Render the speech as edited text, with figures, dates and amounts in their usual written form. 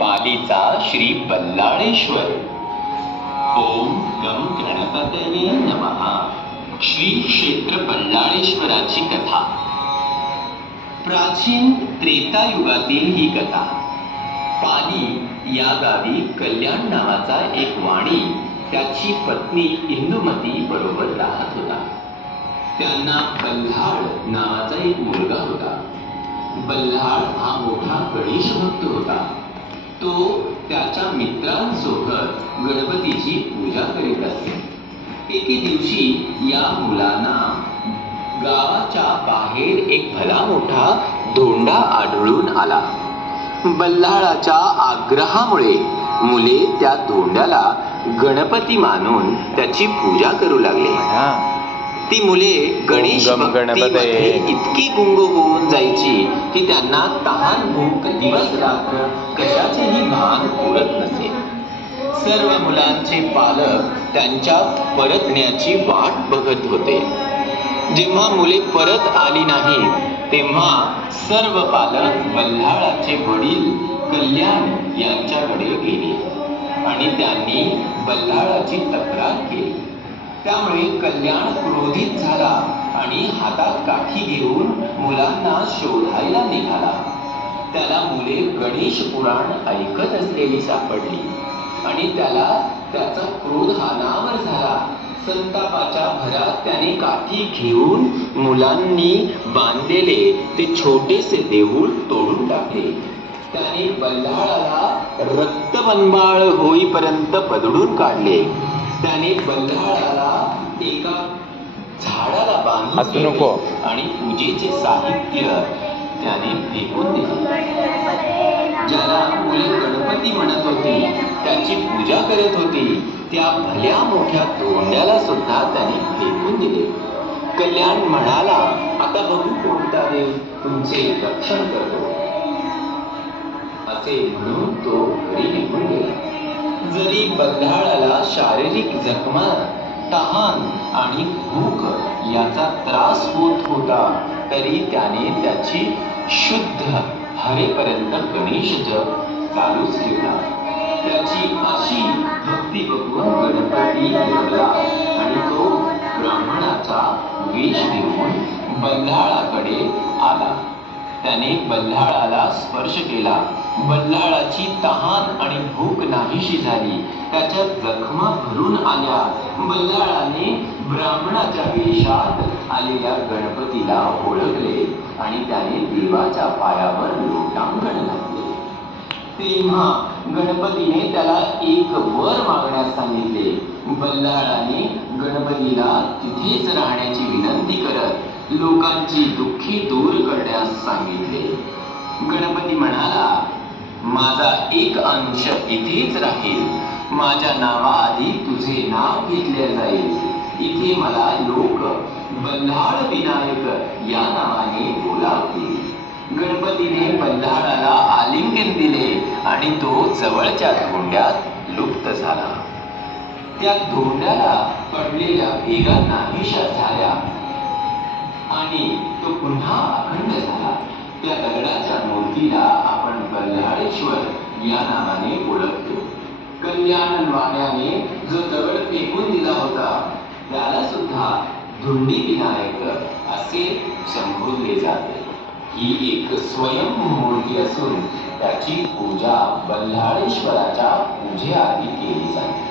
पालीचा श्री बल्लाळेश्वर। ओम गम गणपतये नमः। श्री क्षेत्र बल्लाळेश्वराची कथा। प्राचीन त्रेतायुगातील ही कथा। पाली या गावी कल्याण नावाचा एक वाणी त्याची पत्नी इंदुमती बरोबर राहत होता। त्यांना बल्लाळ नावाचा एक मुलगा होता। बल्लाळ हा मोठा गणेश भक्त होता। तो त्याच्या मित्रांसोबत गणपतीची पूजा करीत असे। एके दिवशी या मुलांना गावाच्या बाहेर एक भला मोठा धोंडा आढळून आला। बल्लाळाच्या आग्रहामुळे मुले त्या धोंड्याला गणपती मानून त्याची पूजा करू लागले। ती मुले गणेश भक्तीमध्ये इतकी गुंग होऊन जायची की त्यांना तहान भूक दिवस रात्र कशाचेही भान उरत नसे। सर्व मुलांचे पालक त्यांच्या परतण्याची वाट बघत होते। जेव्हा मुले परत आली नाहीत तेव्हा सर्व पालक बल्लाळाचे वडील कल्याण यांच्याकडे गेले आणि त्यांनी बल्लाळाची तक्रार केली। त्यामुळे कल्याण क्रोधित झाला आणि हातात काठी घेऊन मुलांना शोधायला निघाला। त्याला मुले गणेश पुराण ऐकत असलेली सापडली आणि त्याला त्याचा क्रोध अनावर झाला। संतापाच्या भरात त्याने काठी घेऊन मुलांनी बांधलेले ते छोटेसे देऊळ तोडून टाकले। त्याने बल्लाळाला रक्तबंबाळ होईपर्यंत पदडून काढले। त्याने बल्लाळाला एका झाडाला बांधून आणि पूजेचे साहित्य त्याने फेकून दिले। ज्याला मुले गणपती म्हणत होती त्याची पूजा करत होती त्या भल्या मोठ्या धोंड्याला सुद्धा त्याने फेकून दिले। कल्याण म्हणाला, आता बघू कोणता देव तुमचे रक्षण करतो। असे म्हणून तो घरी निघून गेला। जरी बल्लाळाला शारीरिक जखमा, तहान आणि भूक याचा त्रास होत होता तरी त्याने त्याची शुद्ध हरेपर्यंत गणेश जप चालूच ठेवला। त्याची अशी भक्ती बघून गणपती घडला आणि तो ब्राह्मणाचा वेश घेऊन बल्लाळाकडे आला। त्याने बल्लाळाला स्पर्श केला। बल्लाळाची तहान आणि भूक नाहीशी झाली। त्याच्या जखमा भरून आल्या। बल्लाळाने ब्राह्मणाच्या वेशात आलेल्या गणपतीला ओळखले आणि त्याने देवाच्या पायावर लोटांगण घातले। तेव्हा गणपतीने त्याला एक वर मागण्यास सांगितले। बल्लाळाने गणपतीला तिथेच राहण्याची विनंती करत लोकांची दुःखी दूर करण्यास सांगितले। गणपती म्हणाला, माझा एक अंश इथेच राहील। माझ्या नावाआधी तुझे नाव घेतले जाईल। इथे मला लोक बल्लाळ विनायक या नावाने बोलावतील। गणपतीने बल्लाळाला आलिंगन दिले आणि तो जवळच्या धोंड्यात लुप्त झाला। त्या धोंड्याला पडलेल्या भेगा नाहीशा झाल्या आणि तो पुन्हा अखंड झाला। त्या दगडाच्या मूर्तीला आपण बल्लाळेश्वर या नावाने ओळखतो। कल्याण वाण्याने जो दगड फेकून दिला होता त्याला सुद्धा धुंडी विनायक असे संबोधले जाते। ही एक स्वयंभू मूर्ती असून त्याची पूजा बल्लाळेश्वराच्या पूजेआधी केली जाते।